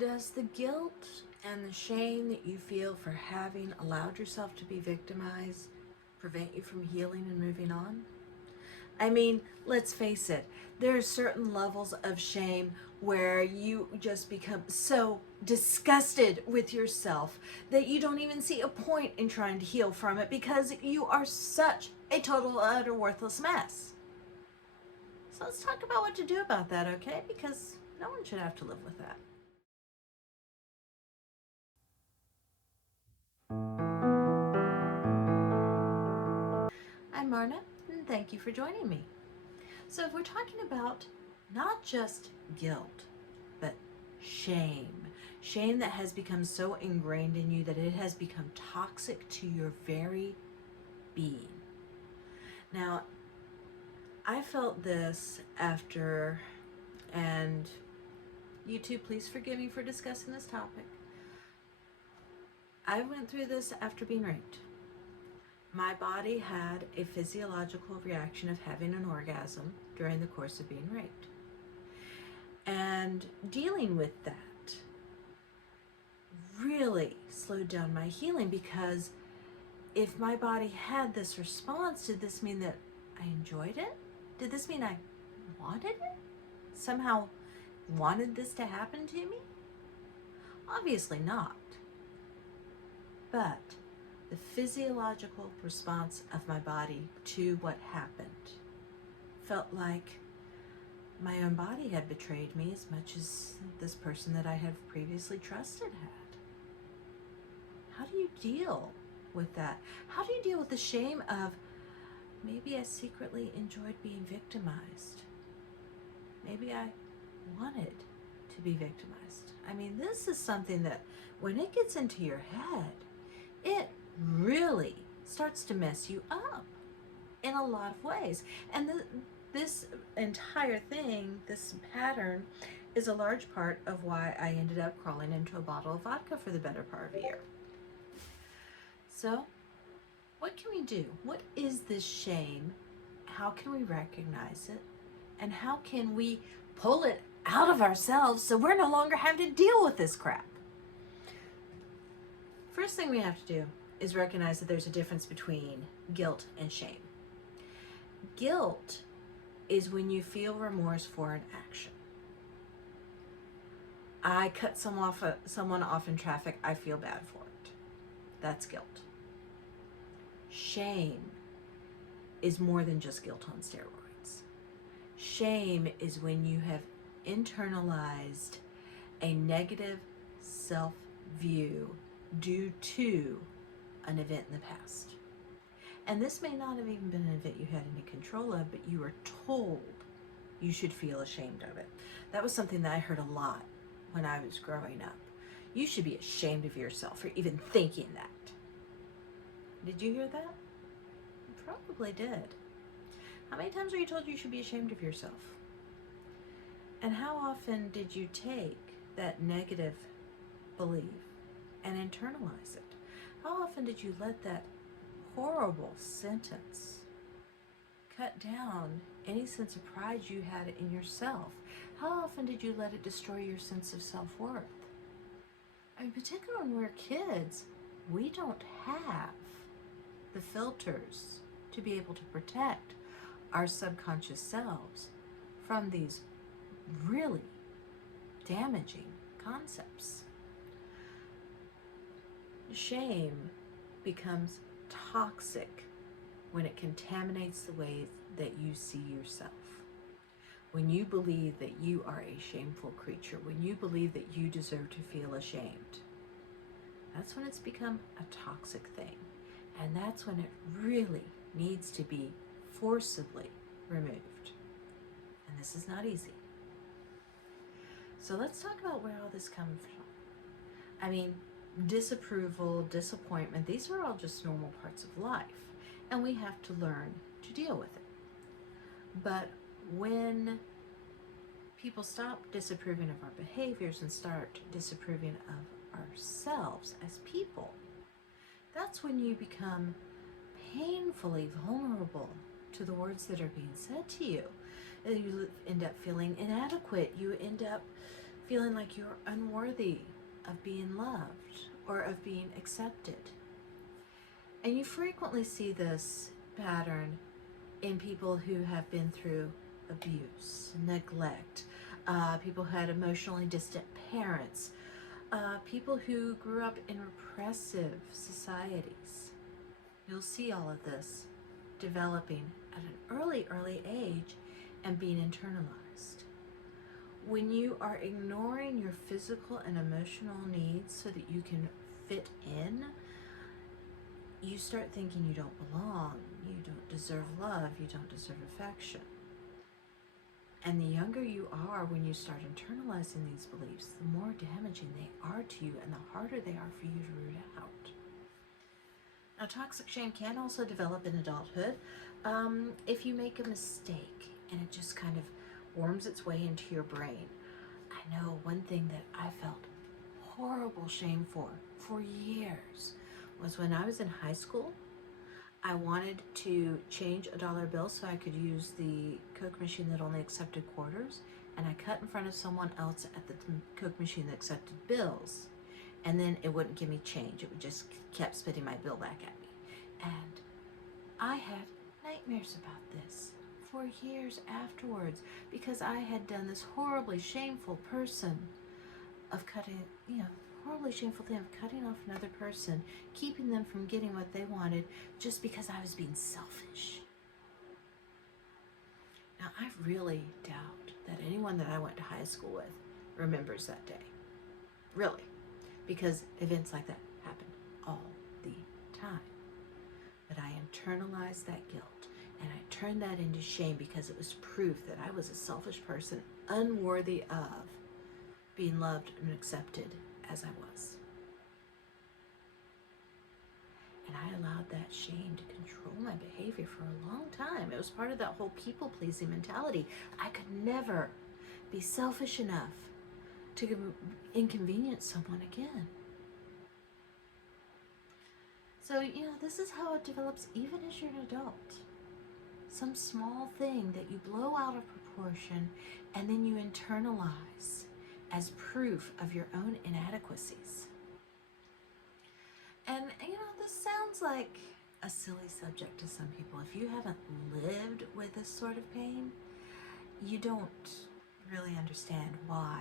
Does the guilt and the shame that you feel for having allowed yourself to be victimized prevent you from healing and moving on? I mean, let's face it, there are certain levels of shame where you just become so disgusted with yourself that you don't even see a point in trying to heal from it because you are such a total, utter worthless mess. So let's talk about what to do about that, okay? Because no one should have to live with that. I'm Marna, and thank you for joining me. So, if we're talking about not just guilt, but shame that has become so ingrained in you that it has become toxic to your very being. Now, I felt this after, and you too, please forgive me for discussing this topic. I went through this after being raped. My body had a physiological reaction of having an orgasm during the course of being raped. And dealing with that really slowed down my healing, because if my body had this response, did this mean that I enjoyed it? Did this mean I wanted it? Somehow wanted this to happen to me? Obviously not. But the physiological response of my body to what happened felt like my own body had betrayed me as much as this person that I had previously trusted had. How do you deal with that? How do you deal with the shame of, maybe I secretly enjoyed being victimized? Maybe I wanted to be victimized. I mean, this is something that when it gets into your head, it really starts to mess you up in a lot of ways. And this entire thing, this pattern, is a large part of why I ended up crawling into a bottle of vodka for the better part of a year. So, what can we do? What is this shame? How can we recognize it? And how can we pull it out of ourselves so we're no longer having to deal with this crap? First thing we have to do is recognize that there's a difference between guilt and shame. Guilt is when you feel remorse for an action. I cut someone off in traffic, I feel bad for it. That's guilt. Shame is more than just guilt on steroids. Shame is when you have internalized a negative self-view due to an event in the past. And this may not have even been an event you had any control of, but you were told you should feel ashamed of it. That was something that I heard a lot when I was growing up. You should be ashamed of yourself for even thinking that. Did you hear that? You probably did. How many times were you told you should be ashamed of yourself? And how often did you take that negative belief and internalize it? How often did you let that horrible sentence cut down any sense of pride you had in yourself? How often did you let it destroy your sense of self-worth? I mean, particularly when we're kids, we don't have the filters to be able to protect our subconscious selves from these really damaging concepts. Shame becomes toxic when it contaminates the way that you see yourself. When you believe that you are a shameful creature, when you believe that you deserve to feel ashamed, that's when it's become a toxic thing. And that's when it really needs to be forcibly removed. And this is not easy. So let's talk about where all this comes from. I mean, disapproval, disappointment, these are all just normal parts of life. And we have to learn to deal with it. But when people stop disapproving of our behaviors and start disapproving of ourselves as people, that's when you become painfully vulnerable to the words that are being said to you. You end up feeling inadequate. You end up feeling like you're unworthy of being loved or of being accepted. And you frequently see this pattern in people who have been through abuse, neglect, people who had emotionally distant parents, people who grew up in repressive societies. You'll see all of this developing at an early age and being internalized. When you are ignoring your physical and emotional needs so that you can fit in, you start thinking you don't belong, you don't deserve love, you don't deserve affection. And the younger you are when you start internalizing these beliefs, the more damaging they are to you and the harder they are for you to root out. Now, toxic shame can also develop in adulthood if you make a mistake and it just kind of worms its way into your brain. I know one thing that I felt horrible shame for years was when I was in high school. I wanted to change a dollar bill so I could use the Coke machine that only accepted quarters, and I cut in front of someone else at the Coke machine that accepted bills, and then it wouldn't give me change. It would just kept spitting my bill back at me. And I had nightmares about this for years afterwards because I had done this horribly shameful person of cutting, horribly shameful thing of cutting off another person, keeping them from getting what they wanted just because I was being selfish. Now, I really doubt that anyone that I went to high school with remembers that day. Really. Because events like that happen all the time. But I internalized that guilt and I turned that into shame because it was proof that I was a selfish person, unworthy of being loved and accepted as I was. And I allowed that shame to control my behavior for a long time. It was part of that whole people-pleasing mentality. I could never be selfish enough to inconvenience someone again. So, this is how it develops even as you're an adult. Some small thing that you blow out of proportion and then you internalize as proof of your own inadequacies. And, this sounds like a silly subject to some people. If you haven't lived with this sort of pain, you don't really understand why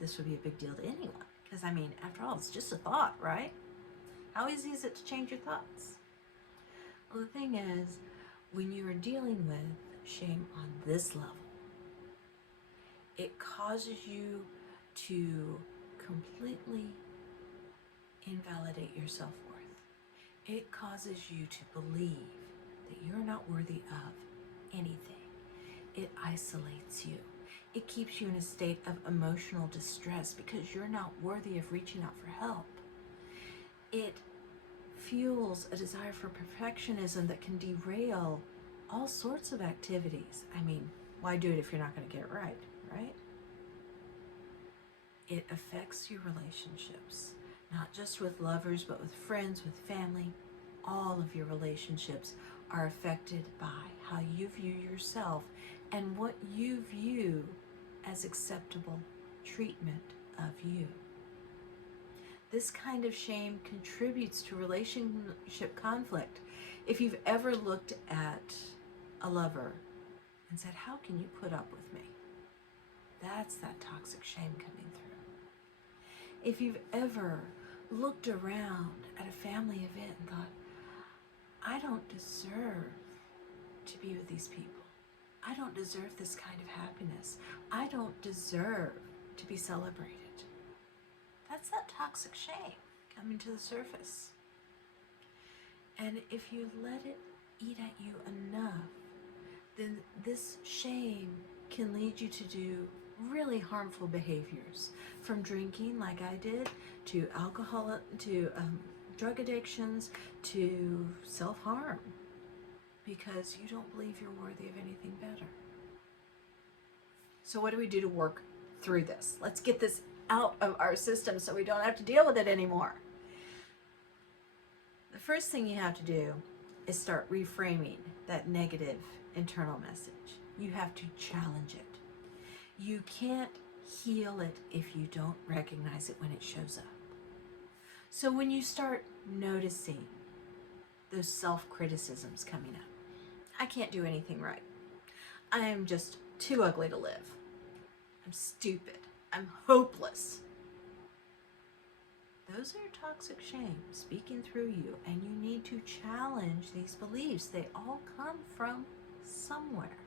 this would be a big deal to anyone. Because, after all, it's just a thought, right? How easy is it to change your thoughts? Well, the thing is, when you are dealing with shame on this level, it causes you to completely invalidate your self-worth. It causes you to believe that you're not worthy of anything. It isolates you. It keeps you in a state of emotional distress because you're not worthy of reaching out for help. It fuels a desire for perfectionism that can derail all sorts of activities. Why do it if you're not going to get it right, right? It affects your relationships, not just with lovers, but with friends, with family. All of your relationships are affected by how you view yourself and what you view as acceptable treatment of you. This kind of shame contributes to relationship conflict. If you've ever looked at a lover and said, "How can you put up with me?" That's that toxic shame coming through. If you've ever looked around at a family event and thought, "I don't deserve to be with these people. I don't deserve this kind of happiness. I don't deserve to be celebrated." That's that toxic shame coming to the surface. And if you let it eat at you enough, then this shame can lead you to do really harmful behaviors, from drinking like I did, to alcohol, to drug addictions, to self-harm, because you don't believe you're worthy of anything better. So what do we do to work through this? Let's get this out of our system so we don't have to deal with it anymore. The first thing you have to do is start reframing that negative internal message. You have to challenge it. You can't heal it if you don't recognize it when it shows up. So when you start noticing those self-criticisms coming up, I can't do anything right. I am just too ugly to live. I'm stupid. I'm hopeless. Those are toxic shame speaking through you, and you need to challenge these beliefs. They all come from somewhere,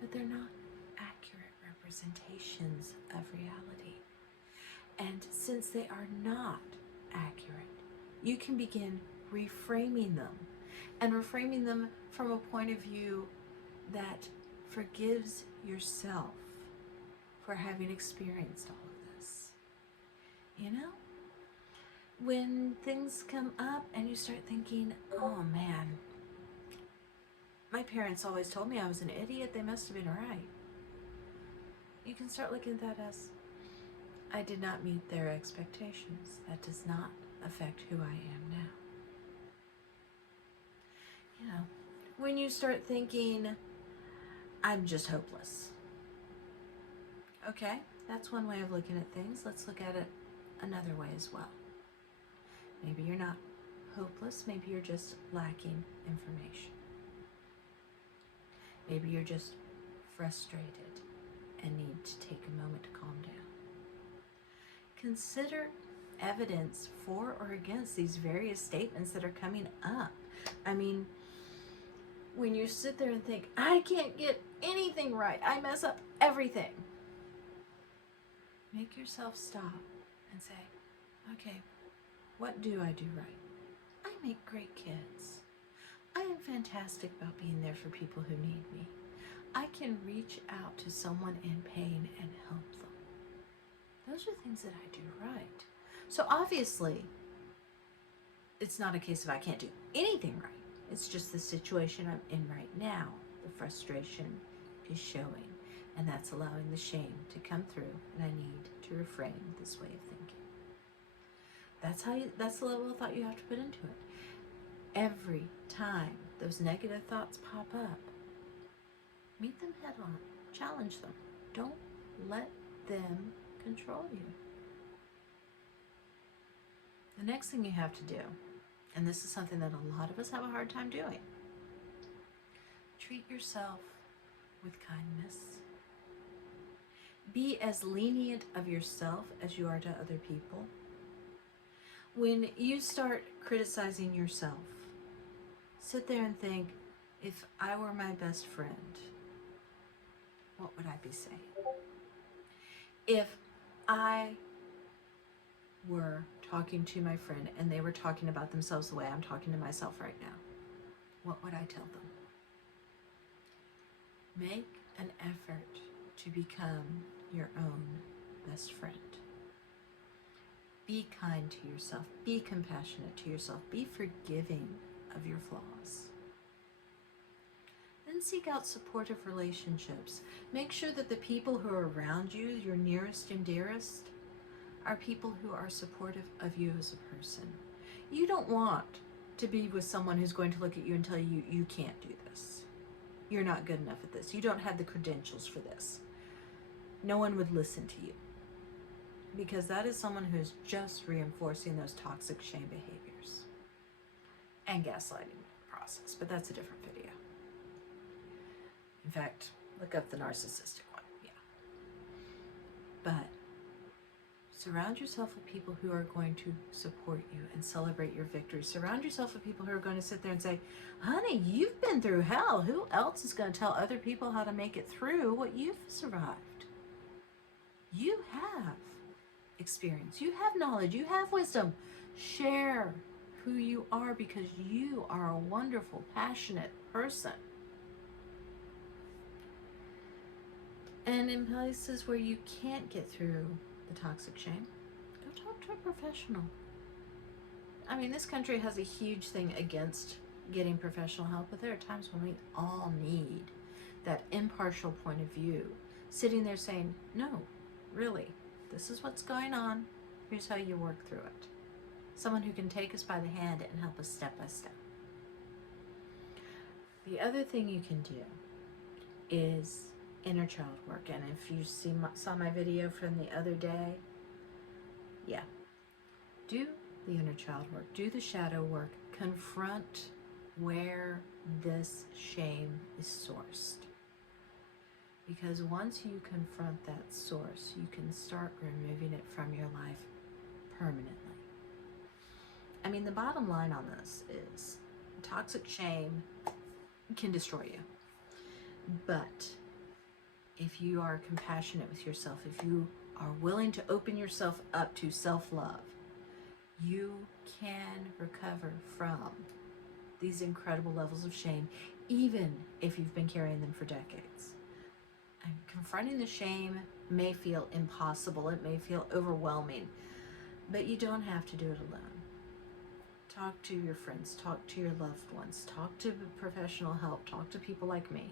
but they're not accurate representations of reality. And since they are not accurate, you can begin reframing them, and reframing them from a point of view that forgives yourself for having experienced all of this. You know? When things come up and you start thinking, oh man, my parents always told me I was an idiot, they must have been right. You can start looking at that as, I did not meet their expectations. That does not affect who I am now. You know, when you start thinking, I'm just hopeless. Okay, that's one way of looking at things. Let's look at it another way as well. Maybe you're not hopeless, maybe you're just lacking information. Maybe you're just frustrated and need to take a moment to calm down. Consider evidence for or against these various statements that are coming up. I mean, when you sit there and think, I can't get anything right, I mess up everything. Make yourself stop and say, okay, what do I do right? I make great kids. I am fantastic about being there for people who need me. I can reach out to someone in pain and help them. Those are things that I do right. So obviously, it's not a case of I can't do anything right. It's just the situation I'm in right now. The frustration is showing, and that's allowing the shame to come through, and I need to reframe this way of thinking. That's the level of thought you have to put into it. Every time those negative thoughts pop up, meet them head on, challenge them. Don't let them control you. The next thing you have to do, and this is something that a lot of us have a hard time doing, treat yourself with kindness. Be as lenient of yourself as you are to other people. When you start criticizing yourself, sit there and think, if I were my best friend, what would I be saying? If I were talking to my friend and they were talking about themselves the way I'm talking to myself right now, what would I tell them? Make an effort to become your own best friend. Be kind to yourself. Be compassionate to yourself. Be forgiving of your flaws. Then seek out supportive relationships. Make sure that the people who are around you, your nearest and dearest, are people who are supportive of you as a person. You don't want to be with someone who's going to look at you and tell you, you can't do this. You're not good enough at this. You don't have the credentials for this. No one would listen to you. Because that is someone who's just reinforcing those toxic shame behaviors and gaslighting process, but that's a different video. In fact, look up the narcissistic one, yeah. But surround yourself with people who are going to support you and celebrate your victories. Surround yourself with people who are going to sit there and say, honey, you've been through hell. Who else is going to tell other people how to make it through what you've survived? You have experience, you have knowledge, you have wisdom. Share who you are, because you are a wonderful, passionate person. And in places where you can't get through the toxic shame, go talk to a professional. I mean, this country has a huge thing against getting professional help, but there are times when we all need that impartial point of view, sitting there saying, no, really, this is what's going on. Here's how you work through it. Someone who can take us by the hand and help us step by step. The other thing you can do is inner child work. And if you saw my video from the other day, yeah, do the inner child work, do the shadow work, confront where this shame is sourced. Because once you confront that source, you can start removing it from your life permanently. I mean, the bottom line on this is toxic shame can destroy you. But if you are compassionate with yourself, if you are willing to open yourself up to self-love, you can recover from these incredible levels of shame, even if you've been carrying them for decades. And confronting the shame may feel impossible, it may feel overwhelming, but you don't have to do it alone. Talk to your friends, talk to your loved ones, talk to professional help, talk to people like me.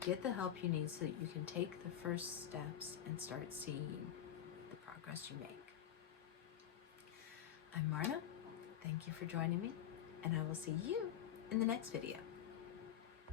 Get the help you need so that you can take the first steps and start seeing the progress you make. I'm Marna. Thank you for joining me, and I will see you in the next video.